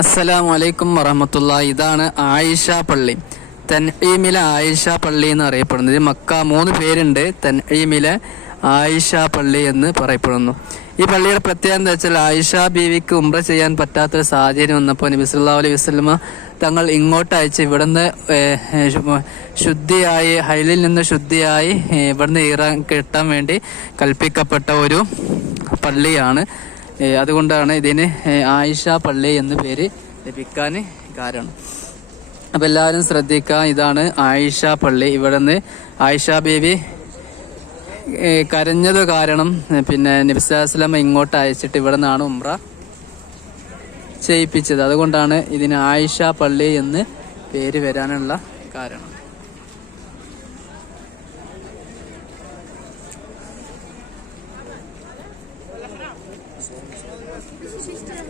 അസ്സലാമു വലൈക്കും വറഹമത്തുള്ള ഇതാണ് ആയിഷ പള്ളി. തൻഈമിലെ ആയിഷ പള്ളി എന്ന് അറിയപ്പെടുന്നത്. മക്ക മൂന്ന് പേരുണ്ട്. തൻഈമിലെ ആയിഷ പള്ളി എന്ന് പറയപ്പെടുന്നു. ഈ പള്ളിയുടെ പ്രത്യേകത എന്താ വെച്ചാൽ ആയിഷ ബീവിക്ക് ഉംറ ചെയ്യാൻ പറ്റാത്തൊരു സാഹചര്യം വന്നപ്പോൾ നബി സല്ലല്ലാഹു അലൈഹി വസ്ലമ തങ്ങൾ ഇങ്ങോട്ട് അയച്ച് ഇവിടുന്ന് ശുദ്ധിയായി ഹൈലിൽ നിന്ന് ശുദ്ധിയായി ഇവിടുന്ന് ഇറാൻ കിട്ടാൻ വേണ്ടി കൽപ്പിക്കപ്പെട്ട ഒരു പള്ളിയാണ്. അതുകൊണ്ടാണ് ഇതിന് ആയിഷ പള്ളി എന്ന പേര് ലഭിക്കാൻ കാരണം. അപ്പം എല്ലാവരും ശ്രദ്ധിക്കുക ഇതാണ് ആയിഷ പള്ളി. ഇവിടെ നിന്ന് ആയിഷ ബേബി കരഞ്ഞത് കാരണം പിന്നെ നബിസ്ലാസ്ലമ ഇങ്ങോട്ട് അയച്ചിട്ട് ഇവിടെ നിന്നാണ് ഉംറ ചെയ്യിപ്പിച്ചത്. അതുകൊണ്ടാണ് ഇതിന് ആയിഷ പള്ളി എന്ന് പേര് വരാനുള്ള കാരണം. সিস্টেম